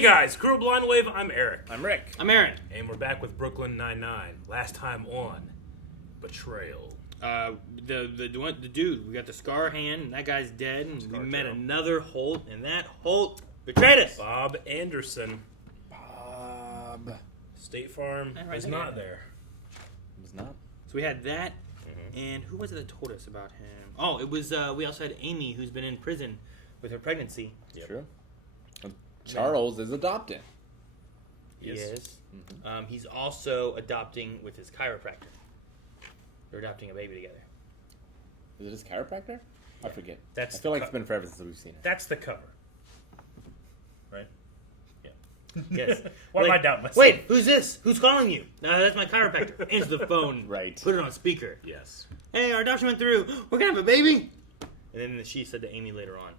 Hey guys, Crew of Blind Wave, I'm Eric. I'm Rick. I'm Aaron. And we're back with Brooklyn Nine-Nine. Last time on Betrayal. The dude, we got the scar hand, and that guy's dead, and we met Joe. another Holt, and that Holt betrayed us. Bob Anderson. Bob. State Farm Yeah, right is there. not there. Was not. So we had that, and who was it that told us about him? Oh, it was, we also had Amy, who's been in prison with her pregnancy. Yep. True. Charles is adopted. Yes. He's also adopting with his chiropractor. They're adopting a baby together. Is it his chiropractor? I forget. That's I feel like the it's been forever since we've seen it. That's the cover. Right? Yeah. Yes. Why am I doubting myself? Wait, who's this? Who's calling you? That's my chiropractor. Answer the phone. Right. Put it on speaker. Yes. Hey, our adoption went through. We're gonna have a baby. And then she said to Amy later on.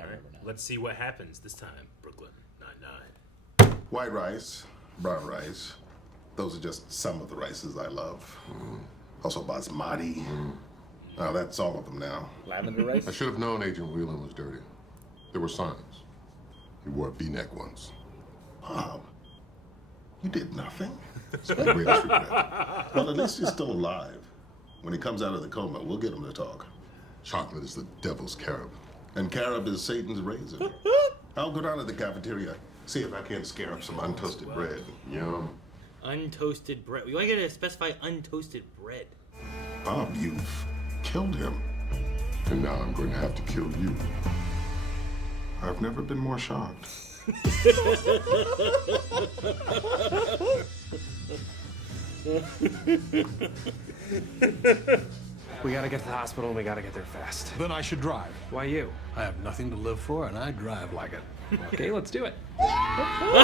I remember now. Let's see what happens this time, Brooklyn Nine-Nine. White rice, brown rice. Those are just some of the rices I love. Also basmati. That's all of them now. Lavender rice? I should have known Agent Whelan was dirty. There were signs. He wore a V-neck once. Bob, you did nothing? It's my greatest regret. Well, at least he's still alive. When he comes out of the coma, we'll get him to talk. Chocolate is the devil's carob. And carob is Satan's razor. I'll go down to the cafeteria, see if I can't scare up some untoasted bread. Yum. Untoasted bread. Why gotta specify untoasted bread? Bob, you've killed him. And now I'm going to have to kill you. I've never been more shocked. We gotta get to the hospital and we gotta get there fast. Then I should drive. Why you? I have nothing to live for, and I drive like it. Okay, let's do it. Why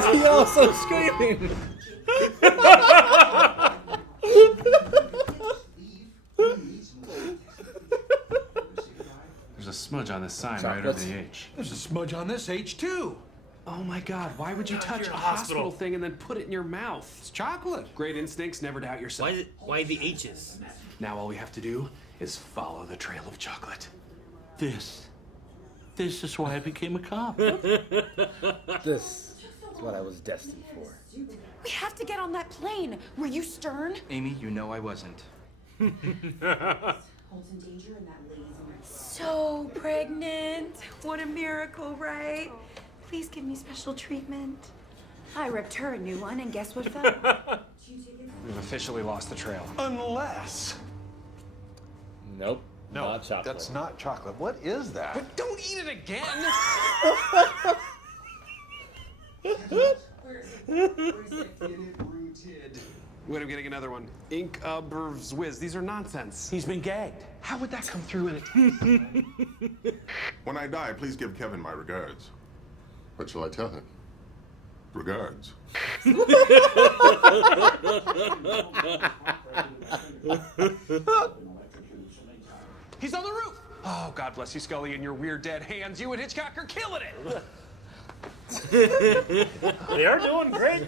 is he also screaming? There's a smudge on this sign right Chocolates. over the H. There's a smudge on this H2. Oh my god, why would you touch you're a in a hospital hospital. thing and then put it in your mouth? It's chocolate. Great instincts, never doubt yourself. Why the H's? Now all we have to do is follow the trail of chocolate. This is why I became a cop. This is what I was destined for. We have to get on that plane. Were you stern? Amy, you know I wasn't. So pregnant. What a miracle, right? Please give me special treatment. I ripped her a new one, and guess what fell? We've officially lost the trail. Unless. Nope. Not chocolate. That's not chocolate. What is that? But don't eat it again! Wait, I'm getting another one. Ink, whiz. These are nonsense. He's been gagged. How would that come through in it? When I die, please give Kevin my regards. What shall I tell him? Regards. He's on the roof! Oh, God bless you, Scully, and your weird dead hands. You and Hitchcock are killing it! They are doing great.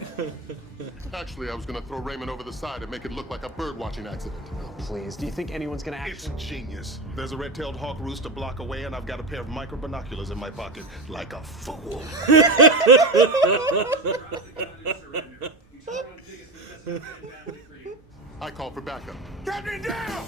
Actually, I was going to throw Raymond over the side and make it look like a bird-watching accident. Please, do you think anyone's gonna It's actually... genius. There's a red-tailed hawk roost a block away, and I've got a pair of micro binoculars in my pocket, like a fool. I call for backup. Get me down!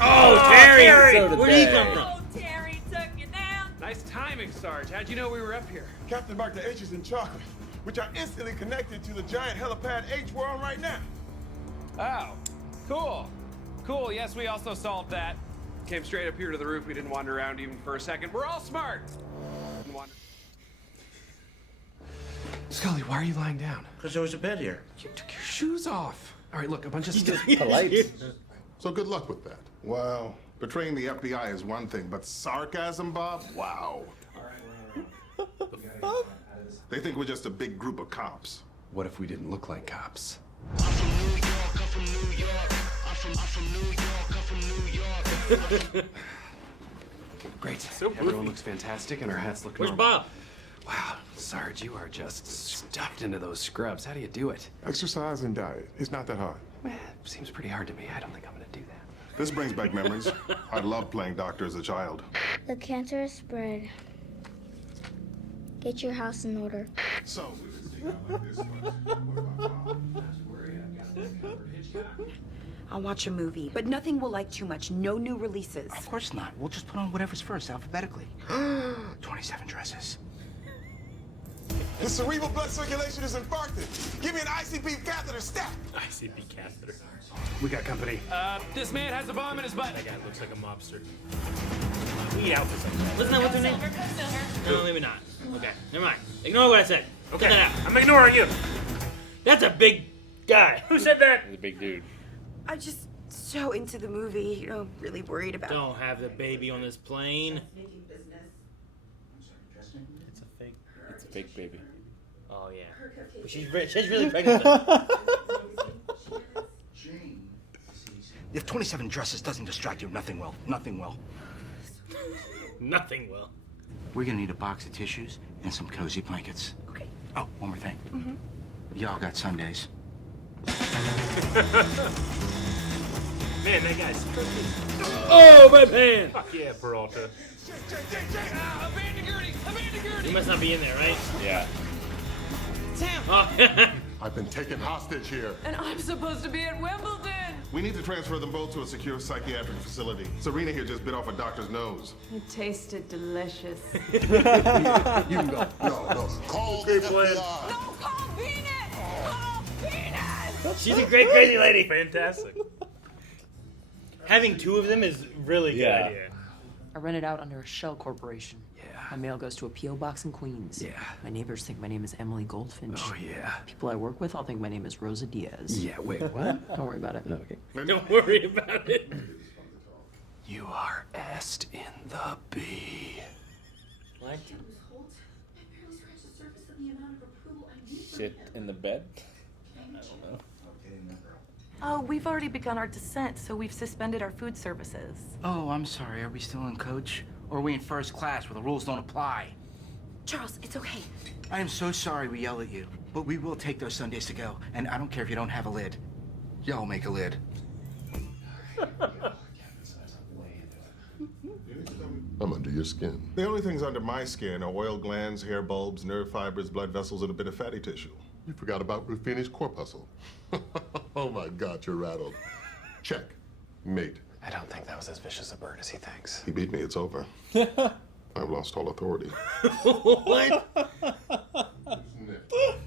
Oh, Terry! So did Where did he Terry. come from? Oh, Terry took you down. Nice timing, Sarge. How'd you know we were up here? Captain marked the H's in chocolate, which are instantly connected to the giant helipad H we're on right now. Oh, cool. Cool, yes, we also solved that. Came straight up here to the roof. We didn't wander around even for a second. We're all smart. Didn't wander- Scully, why are you lying down? Because there was a bed here. You took your shoes off. All right, look, a bunch of stuff. Polite. So good luck with that. Well, betraying the FBI is one thing, but sarcasm, Bob? Wow. They think we're just a big group of cops. What if we didn't look like cops? Great. Everyone looks fantastic and our hats look Where's normal. Bob? Wow, Sarge, you are just stuffed into those scrubs. How do you do it? Exercise and diet. It's not that hard. Man, it seems pretty hard to me. I don't think I'm gonna do that. This brings back memories. I loved playing doctor as a child. The cancer is spread. Get your house in order. So, I'll watch a movie, but nothing we'll like too much. No new releases. Of course not. We'll just put on whatever's first alphabetically. 27 dresses. His cerebral blood circulation is infarcted. Give me an ICP catheter stat. ICP catheter. We got company. This man has a bomb in his butt. That guy looks like a mobster. We eat out for something. Wasn't that what's her name? No, maybe not. Okay, never mind. Ignore what I said. Okay, Cut that out. I'm ignoring you. That's a big guy. Who said that? He's a big dude. I'm just so into the movie, you know, really worried about. Don't have the baby on this plane. It's a fake baby. Oh yeah. But she's really pregnant. Though. If 27 dresses doesn't distract you, nothing will. Nothing will. Nothing will. We're gonna need a box of tissues and some cozy blankets. Okay. Oh, one more thing. Y'all got Sundays. Man, that guy's tripping. Oh, my pants! Fuck yeah, Peralta. You must not be in there, right? Yeah. Sam! Oh. I've been taken hostage here. And I'm supposed to be at Wimbledon. we need to transfer them both to a secure psychiatric facility. Serena here just bit off a doctor's nose. It tasted delicious. You can go. No. Call the FBI. No, call Venus! Call Venus! She's a great crazy lady. Fantastic. Having two of them is really good idea. I rent it out under a shell corporation. Yeah. My mail goes to a P.O. box in Queens. Yeah. My neighbors think my name is Emily Goldfinch. Oh, yeah. People I work with all think my name is Rosa Diaz. Yeah, wait, what? Don't worry about it. No, okay. Don't worry about it. You are est in the B. What? Shit in the bed? I don't know. Oh, we've already begun our descent, so we've suspended our food services. Oh, I'm sorry. Are we still in coach? Or are we in first class where the rules don't apply? Charles, it's okay. I am so sorry we yell at you, but we will take those Sundays to go. And I don't care if you don't have a lid. Y'all make a lid. I'm under your skin. The only things under my skin are oil glands, hair bulbs, nerve fibers, blood vessels, and a bit of fatty tissue. You forgot about Rufini's corpuscle. Oh my God, you're rattled. Check. Mate. I don't think that was as vicious a bird as he thinks. He beat me, it's over. I've lost all authority. What?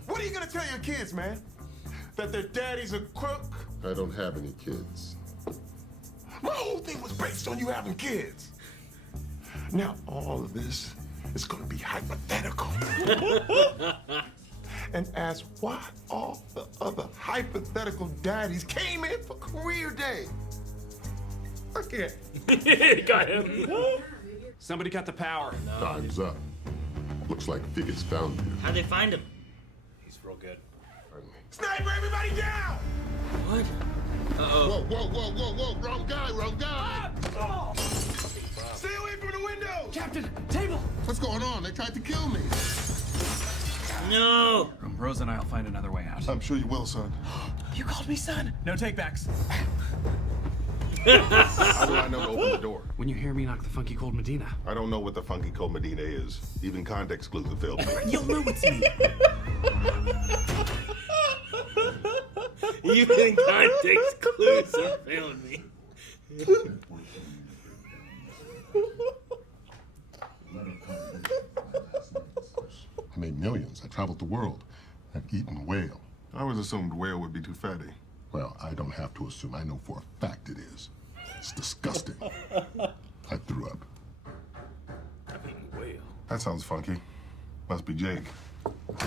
What are you gonna tell your kids, man? That their daddy's a crook? I don't have any kids. My whole thing was based on you having kids. Now all of this is gonna be hypothetical. And ask why all the other hypothetical daddies came in for career day. I can't. Got him. Somebody cut the power. Time's up. Looks like Figures found you. How'd they find him? He's real good. Sniper, everybody down! What? Uh-oh. Whoa. Wrong guy. Stay away from the window! Captain, table! What's going on? They tried to kill me. No. Rose and I'll find another way out. I'm sure you will, son. You called me son. No takebacks. How do I know to open the door? When you hear me knock the funky cold Medina. I don't know what the funky cold Medina is. Even context clues have failed me. You'll know it's me. Even context clues have failed me. I made millions. I traveled the world. I've eaten whale. I always assumed whale would be too fatty. Well, I don't have to assume. I know for a fact it is. It's disgusting. I threw up. I've eaten whale. That sounds funky. Must be Jake. I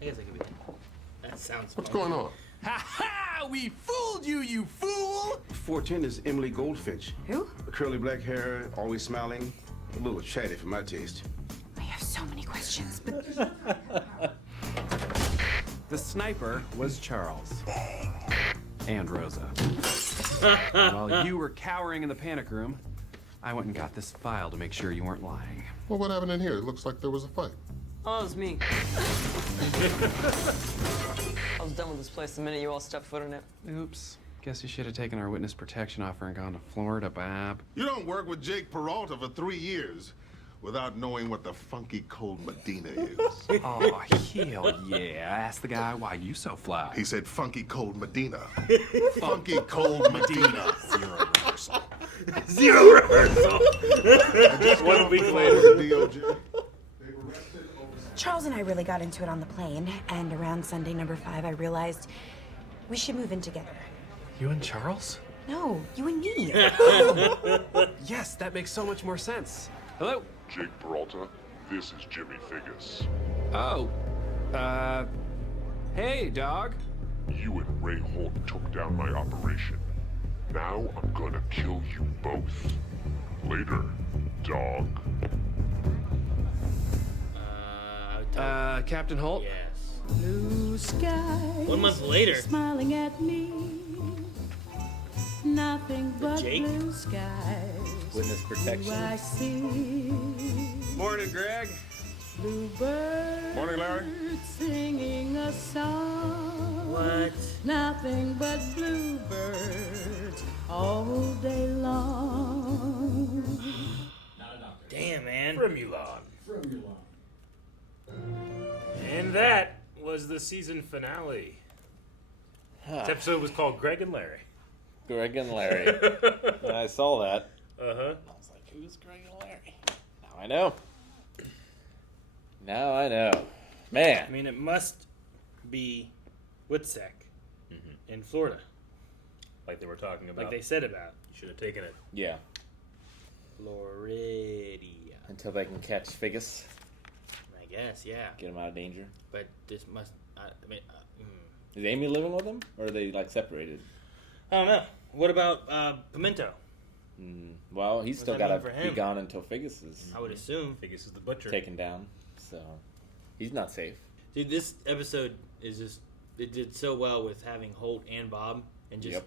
guess I could be that. That sounds What's fun. going on? Ha ha! We fooled you, you fool! 410 is Emily Goldfinch. Who? Curly black hair, always smiling. A little chatty for my taste. I have so many questions, but The sniper was Charles. And Rosa. While you were cowering in the panic room, I went and got this file to make sure you weren't lying. Well, what happened in here? It looks like there was a fight. Oh, it's me. I was done with this place the minute you all stepped foot in it. Oops. Guess you should have taken our witness protection offer and gone to Florida, Bob. You don't work with Jake Peralta for 3 years. without knowing what the funky cold Medina is. Oh, hell yeah. Ask the guy why you so fly. He said funky cold Medina. Funky cold Medina. Zero rehearsal. Zero rehearsal. Just 1 week later. DOJ. Charles and I really got into it on the plane, and around Sunday number 5, I realized we should move in together. You and Charles? No, you and me. Yes, that makes so much more sense. Hello? Jake Peralta, this is Jimmy Figgis. Oh. Hey, dog. You and Ray Holt took down my operation. Now I'm gonna kill you both. Later, dog. Captain Holt? Yes. Blue skies 1 month later. smiling at me. Nothing but Jake? blue skies. Witness protection. Do I see Morning, Greg. bluebirds Morning, Larry. singing a song? What? Nothing but bluebirds all day long. Damn, man. Fremulon. And that was the season finale. This episode was called Greg and Larry. Greg and Larry. When I saw that, Uh-huh. I was like, who's Greg and Larry? Now I know. Now I know. Man. I mean, it must be Woodsack in Florida. Like they were talking about. Like they said about. You should have taken it. Yeah. Floridia. Until they can catch Figgis. I guess, yeah. Get him out of danger. But this must. I mean, Is Amy living with him? Or are they, like, separated? I don't know. What about Pimento? Well, he's What's still that got to mean for be him? gone until Figgis is I would assume. Figgis is the butcher. taken down. So, he's not safe. Dude, this episode is just. It did so well with having Holt and Bob. And just. Yep.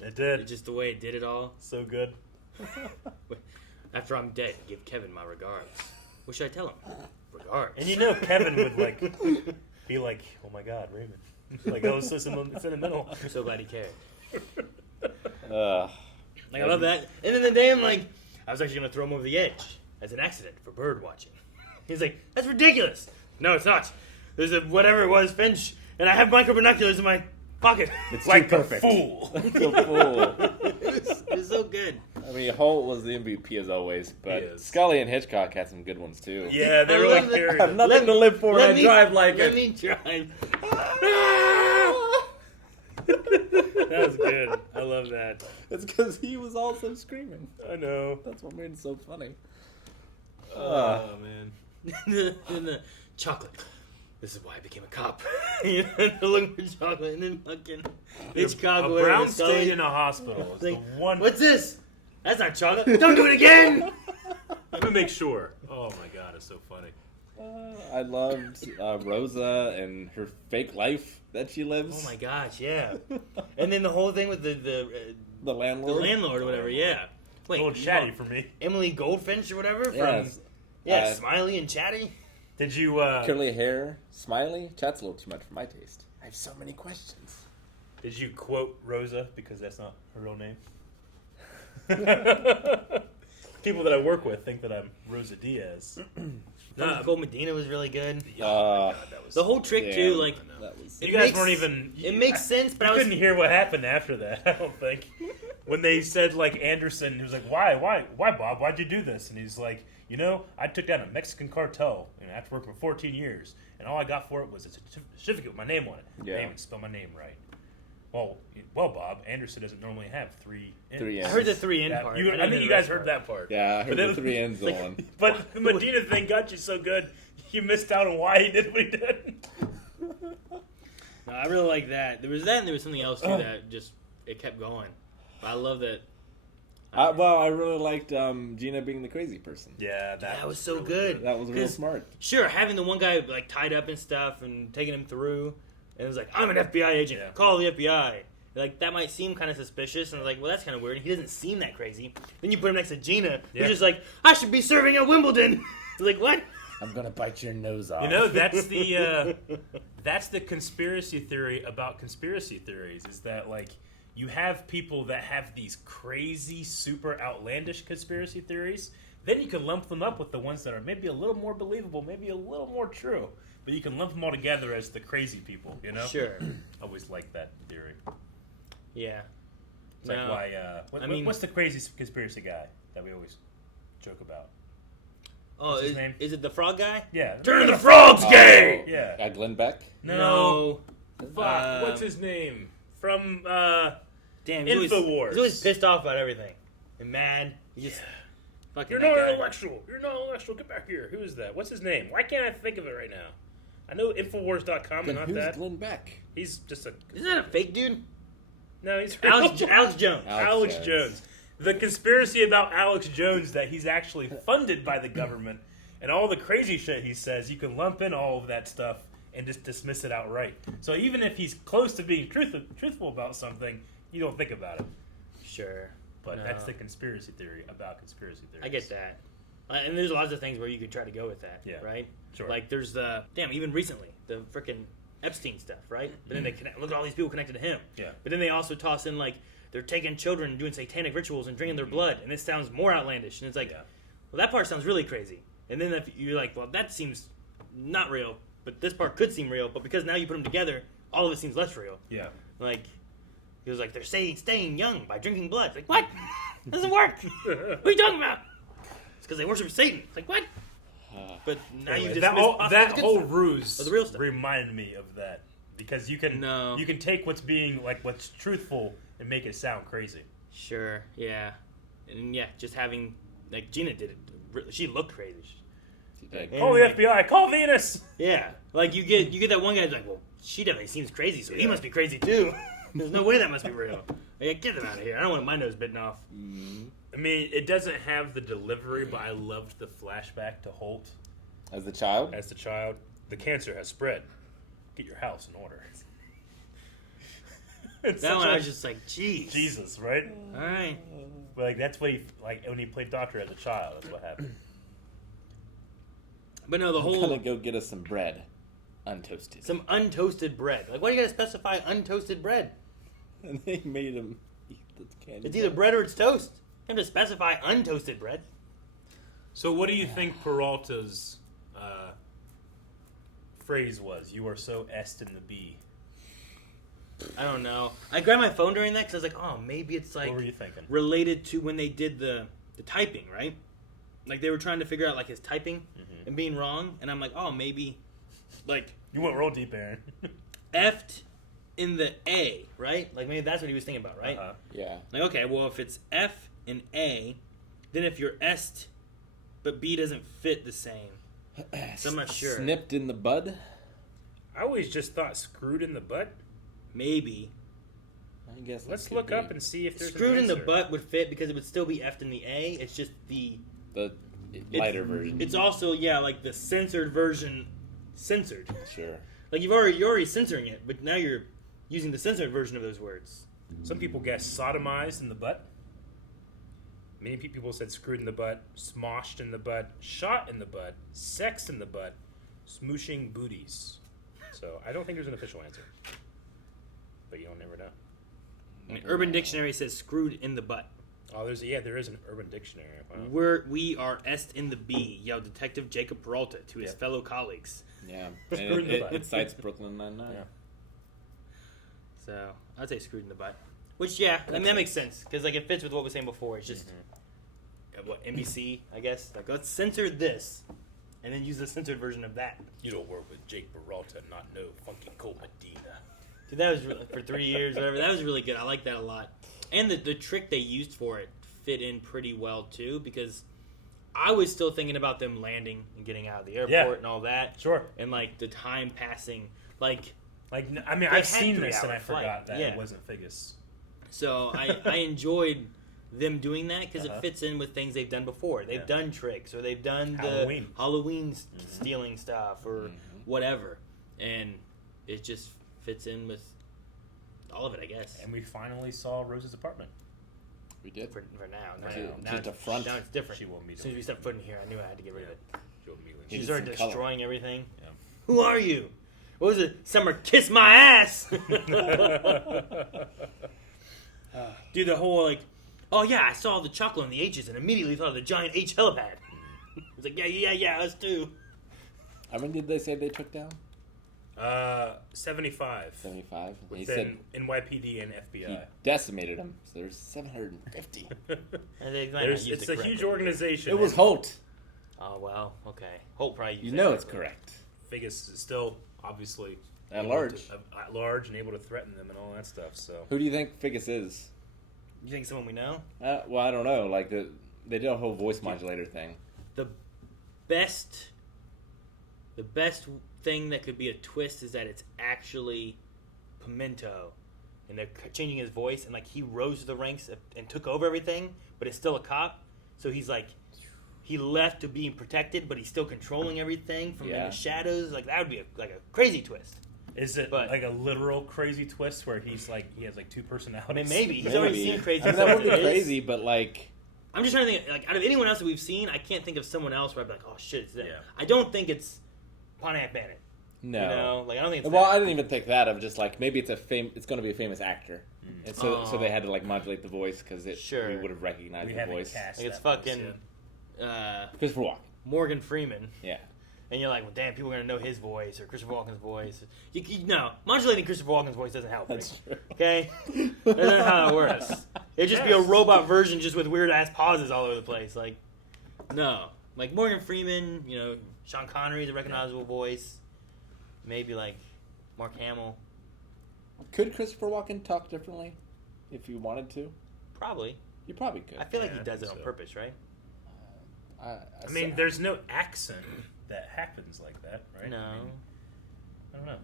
It did. It just the way it did it all. So good. After I'm dead, give Kevin my regards. What should I tell him? Regards. And you know Kevin would like be like, "Oh my God, Raymond!" Like I was so sentimental. I'm so glad he cared. Uh, Like I love that. And then the day I'm like, I was actually gonna throw him over the edge as an accident for bird watching. He's like, "That's ridiculous." No, it's not. There's a whatever it was Finch, and I have micro binoculars in my pocket. It's Like too a perfect. fool. It's a fool. It was so good. I mean, Holt was the MVP as always, but He is. Scully and Hitchcock had some good ones too. Yeah, they I were love like it. carried I have it. nothing to live for, and I drive like Let it. me drive. That was good. I love that. It's because he was also screaming. I know. That's what made it so funny. Oh man. And the chocolate. This is why I became a cop. You know, looking for chocolate, and then fucking Hitchcock. A where brown Scully- stain in a hospital is Like, the one. What's this? That's not chocolate. Don't do it again. Let me make sure. Oh my God, it's so funny. I loved Rosa and her fake life that she lives. Oh my gosh, yeah. And then the whole thing with the landlord. The landlord or whatever, yeah. Wait, A little chatty for me. Emily Goldfinch or whatever from Yes. Smiley and Chatty. Did you Curly hair, smiley. Chat's a little too much for my taste. I have so many questions. Did you quote Rosa because that's not her real name? People that I work with think that I'm Rosa Diaz. Nicole Medina was really good. God, that was The whole trick Yeah, too, like that was. you guys weren't even. It makes sense, but You I was couldn't hear what happened after that. I don't think when they said like Anderson, he was like, "Why, Bob? Why'd you do this?" And he's like, "You know, I took down a Mexican cartel, and after working for 14 years, and all I got for it was a certificate with my name on it. Yeah. I didn't even spell my name right." Well, Bob, Anderson doesn't normally have three ends. Three I heard the ends. 3 N Yeah, part. I didn't think hear you the guys rest heard part. that part. Yeah, I heard But then- the 3 ends on. But the Medina thing got you so good, you missed out on why he did what he did. No, I really like that. There was that, and there was something else too that just it kept going. But I love that. Well, I really liked Gina being the crazy person. Yeah, That was so really good. That was real 'Cause, smart. Sure, having the one guy like tied up and stuff and taking him through, and it was like, "I'm an FBI agent. Yeah. Call the FBI." Like that might seem kind of suspicious, and like, well, that's kind of weird. He doesn't seem that crazy. Then you put him next to Gina, Yeah. who's just like, "I should be serving at Wimbledon." Like what? I'm gonna bite your nose off. You know, that's the conspiracy theory about conspiracy theories is that like you have people that have these crazy, super outlandish conspiracy theories then you can lump them up with the ones that are maybe a little more believable, maybe a little more true. But you can lump them all together as the crazy people, you know? Sure. I always like that theory. Yeah. It's like why, what's the crazy conspiracy guy that we always joke about? Oh, What's his name? Is it the frog guy? Yeah. Turn the frogs gay! Yeah. Glenn Beck? No. Fuck, what's his name? From, damn, InfoWars. He's always pissed off about everything. And mad. He just... Fucking You're that not guy. intellectual. You're not intellectual. Get back here. Who is that? What's his name? Why can't I think of it right now? I know Infowars.com and not who's that. Glenn Beck? He's just a... Isn't that a fake dude? No, he's... Alex Jones. Alex Jones. The conspiracy about Alex Jones that he's actually funded by the government and all the crazy shit he says, you can lump in all of that stuff and just dismiss it outright. So even if he's close to being truthful about something, you don't think about it. Sure. But No. that's the conspiracy theory about conspiracy theories. I get that. And there's lots of things where you could try to go with that, right? Sure. Like there's even recently, the frickin' Epstein stuff, right? But then they look at all these people connected to him. Yeah. But then they also toss in like they're taking children and doing satanic rituals and drinking their blood, and it sounds more outlandish. And it's like, well, that part sounds really crazy. And then if you're like, well, that seems not real, but this part could seem real. But because now you put them together, all of it seems less real. Yeah. Like he was like, they're staying young by drinking blood. It's like, what? Doesn't work. What are you talking about? It's because they worship Satan. It's like, what? But now you just that whole ruse the real stuff. reminded me of that because you can take what's being like what's truthful and make it sound crazy. Sure, yeah, and yeah, just having like Gina did it. She looked crazy. Call the FBI. Call Venus. Yeah, like you get that one guy who's like, well, she definitely seems crazy, so he must be crazy too. There's no way that must be real. Like, get them out of here. I don't want my nose bitten off. I mean, it doesn't have the delivery, but I loved the flashback to Holt. As the child? As the child. The cancer has spread. Get your house in order. That one, I was just like, jeez. Jesus, right? All right. But, like, that's what he, like, when he played doctor as a child, that's what happened. But no, the I'm whole... gonna go get us some bread. Untoasted. Some untoasted bread. Like, why do you gotta specify untoasted bread? And they made him eat the candy. It's either bread or it's toast. You have to specify untoasted bread. So what do you think Peralta's phrase was? You are so est in the bee. I don't know. I grabbed my phone during that because I was like, oh, maybe it's like... What were you thinking? Related to when they did the typing, right? Like, they were trying to figure out, like, his typing and being wrong. And I'm like, oh, maybe, like... You went real deep, Aaron. F'd in the A, right? Like, maybe that's what he was thinking about, right? Yeah. Like, okay, well, if it's F and A, then if you're est, but B doesn't fit the same. So I'm not sure. Snipped in the bud? I always just thought screwed in the butt. Maybe. I guess. Let's look up and see if there's Screwed an in the answer. butt would fit because it would still be F'd in the A. It's just the lighter version. It's also, yeah, like the censored version censored. Sure. Like you're already censoring it, but now you're using the censored version of those words. Some people guess sodomized in the butt. Many people said screwed in the butt, smoshed in the butt, shot in the butt, sex in the butt, smooshing booties. So I don't think there's an official answer. But you'll never know. I mean, Urban Dictionary says screwed in the butt. Oh, there is an Urban Dictionary. Wow. We are est in the B, yelled Detective Jacob Peralta to his fellow colleagues. Yeah. Screwed in the butt. It cites Brooklyn Nine-Nine. Yeah. So I'd say screwed in the butt. Which, yeah, I mean, that makes sense. Because, like, it fits with what we were saying before. It's just, what, NBC, I guess? Like, let's censor this, and then use the censored version of that. You don't work with Jake Peralta, not no funky Cole Medina. Dude, that was for 3 years, whatever. That was really good. I like that a lot. And the trick they used for it fit in pretty well, too, because I was still thinking about them landing and getting out of the airport and all that. Sure. And, like, the time passing. Like, I mean, I've seen this and I forgot that it wasn't Figgis. So I enjoyed them doing that because it fits in with things they've done before. They've done tricks or they've done the Halloween stealing stuff or whatever. And it just fits in with all of it, I guess. And we finally saw Rose's apartment. We did. For now. Now it's a front. Now it's different. She won't meet as soon as we stepped foot in here, I knew I had to get rid of it. She started destroying everything. Yeah. Who are you? What was it? Summer, kiss my ass! Dude, the whole, like, oh yeah, I saw the chocolate on the H's and immediately thought of the giant H helipad. It's like, yeah, us too. How many did they say they took down? 75. 75? He Within said NYPD and FBI. he decimated them, so there's 750. It's a huge organization. It was Holt. Oh, well, okay. Holt probably used You that know it's correctly. correct. Figgis is still, obviously... At able large. At large and able to threaten them and all that stuff, so... Who do you think Figgis is? You think someone we know? Well, I don't know. Like, they did a whole voice modulator thing. The best thing that could be a twist is that it's actually Pimento, and they're changing his voice, and like he rose to the ranks and took over everything, but it's still a cop. So he's like, he left to being protected, but he's still controlling everything from in the shadows. Like that would be a crazy twist. Is it like a literal crazy twist where he's like he has like two personalities? I mean, maybe he's already seen crazy. I mean, that would be crazy, but like. I'm just trying to think, like, out of anyone else that we've seen, I can't think of someone else where I'd be like, oh shit, it's them. Yeah. I don't think it's Pontiac Bandit. No. You know? Like, I don't think it's Well, that. I didn't even think that. of just like, maybe it's it's going to be a famous actor. And so they had to, like, modulate the voice because we would have recognized the voice. Like, it's fucking Christopher Walken. Morgan Freeman. Yeah. And you're like, well, damn, people are going to know his voice or Christopher Walken's voice. No, modulating Christopher Walken's voice doesn't help. That's true. Okay? That's not how it works. It'd just be a robot version just with weird-ass pauses all over the place. Like, no. Like, Morgan Freeman, you know, Sean Connery's a recognizable voice. Maybe, like, Mark Hamill. Could Christopher Walken talk differently if you wanted to? Probably. You probably could. I feel like he does it on purpose, right? I mean, there's no accent that happens like that, right? No. I don't know.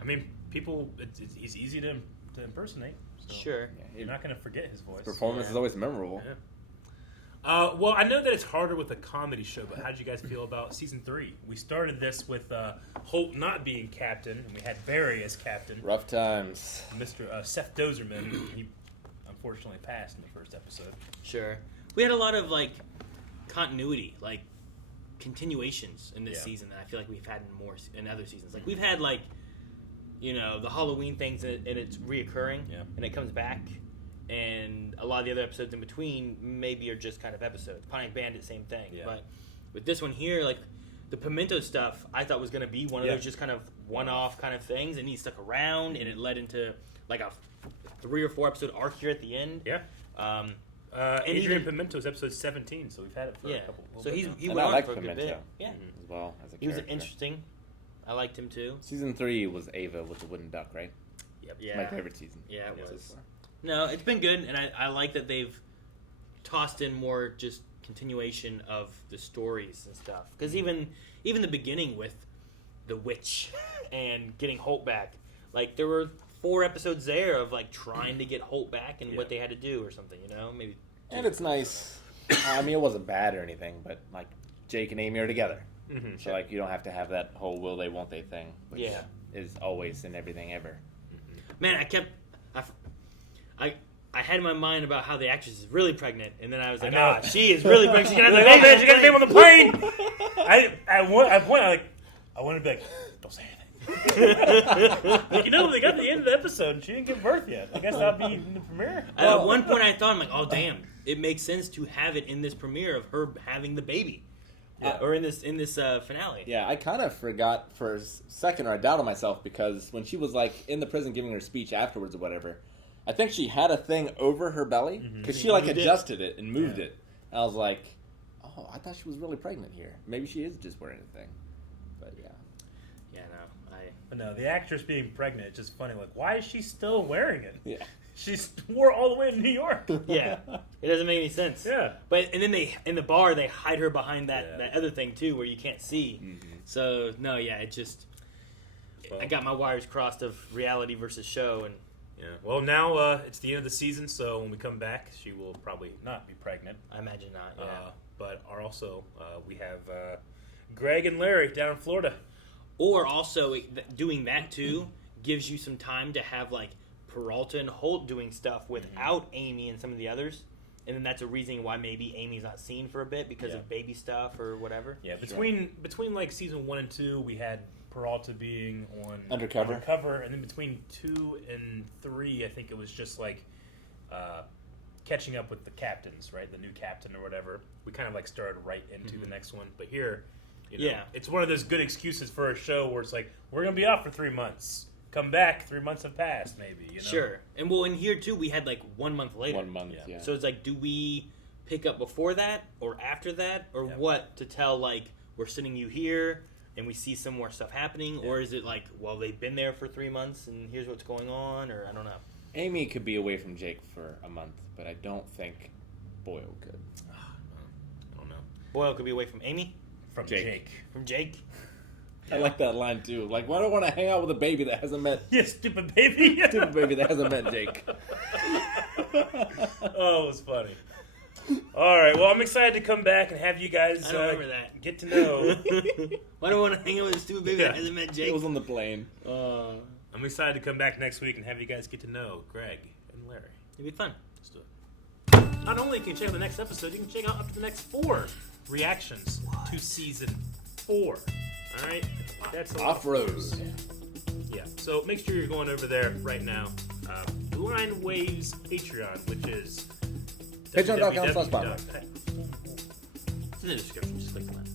I mean, people, he's easy to impersonate. So Sure. You're not going to forget his voice. Performance is always memorable. Yeah. Well, I know that it's harder with a comedy show, but how did you guys feel about season 3? We started this with Holt not being captain, and we had Barry as captain. Rough times. Mr. Seth Dozerman, he unfortunately passed in the first episode. Sure. We had a lot of, like, continuity, like, continuations in this season that I feel like we've had in other seasons. Like, we've had, like, you know, the Halloween things, and it's reoccurring, and it comes back. And a lot of the other episodes in between maybe are just kind of episodes. Pontiac Bandit, same thing. Yeah. But with this one here, like, the Pimento stuff I thought was going to be one of those just kind of one-off kind of things, and he stuck around, and it led into, like, a 3 or 4 episode arc here at the end. Yeah. And Adrian Pimento's episode 17, so we've had it for a couple. So he and went I on like for a good Pimento bit. Yeah. as well as a He was character. interesting. I liked him too. Season 3 was Ava with the wooden duck, right? Yep. It's my favorite season. Yeah, it was. No, it's been good, and I like that they've tossed in more just continuation of the stories and stuff. Because even the beginning with the witch and getting Holt back, like there were 4 episodes there of like trying to get Holt back and what they had to do or something, you know, maybe. And it's nice. I mean, it wasn't bad or anything, but like Jake and Amy are together, so like you don't have to have that whole will they won't they thing, which is always in everything ever. Man, I had in my mind about how the actress is really pregnant, and then I was like, she is really pregnant. She's gonna have the baby. She got the baby on the plane. I wanted to be like, don't say anything. Like, you know, they got to the end of the episode, and she didn't give birth yet. I guess that'll be in the premiere. At one point, I thought, I'm like, oh damn, it makes sense to have it in this premiere of her having the baby, or in this finale. Yeah, I kind of forgot for a second, or I doubted myself because when she was like in the prison giving her speech afterwards or whatever. I think she had a thing over her belly because she like adjusted it and moved it. And I was like, oh, I thought she was really pregnant here. Maybe she is just wearing a thing. But But no, the actress being pregnant, it's just funny. Like, why is she still wearing it? Yeah. She wore all the way to New York. Yeah. It doesn't make any sense. Yeah. But and then in the bar they hide her behind that other thing too where you can't see. So no, it just I got my wires crossed of reality versus show and. Yeah. Well, now it's the end of the season, so when we come back, she will probably not be pregnant. I imagine not. Yeah. But we have Greg and Larry down in Florida. Or also doing that too gives you some time to have like Peralta and Holt doing stuff without Amy and some of the others, and then that's a reason why maybe Amy's not seen for a bit because of baby stuff or whatever. Yeah. Between like season 1 and 2, we had Peralta being on undercover, and then between 2 and 3, I think it was just like catching up with the captains, right? The new captain or whatever. We kind of like started right into the next one, but here, it's one of those good excuses for a show where it's like we're gonna be off for 3 months. Come back, 3 months have passed, maybe. Sure. And well, in here too, we had like 1 month later. 1 month, yeah. So it's like, do we pick up before that or after that, or what to tell? Like, we're sending you here, and we see some more stuff happening, or is it like, well, they've been there for 3 months, and here's what's going on, or I don't know. Amy could be away from Jake for a month, but I don't think Boyle could. I don't know. Boyle could be away from Amy? From Jake. From Jake? I like that line too. Like, why do I want to hang out with a baby that hasn't met? Yeah, stupid baby. Stupid baby that hasn't met Jake. Oh, it was funny. All right, well, I'm excited to come back and have you guys I don't remember that. get to know. Why do I want to hang out with a stupid baby that hasn't met Jake? It was on the plane. I'm excited to come back next week and have you guys get to know Greg and Larry. It'd be fun. Let's do it. Not only can you check out the next episode, you can check out up to the next 4 reactions to season 4. All right, that's Off-road. Yeah, so make sure you're going over there right now. Blind Waves Patreon, which is Patreon.com/Spotlight. It's in the description. Just click on that.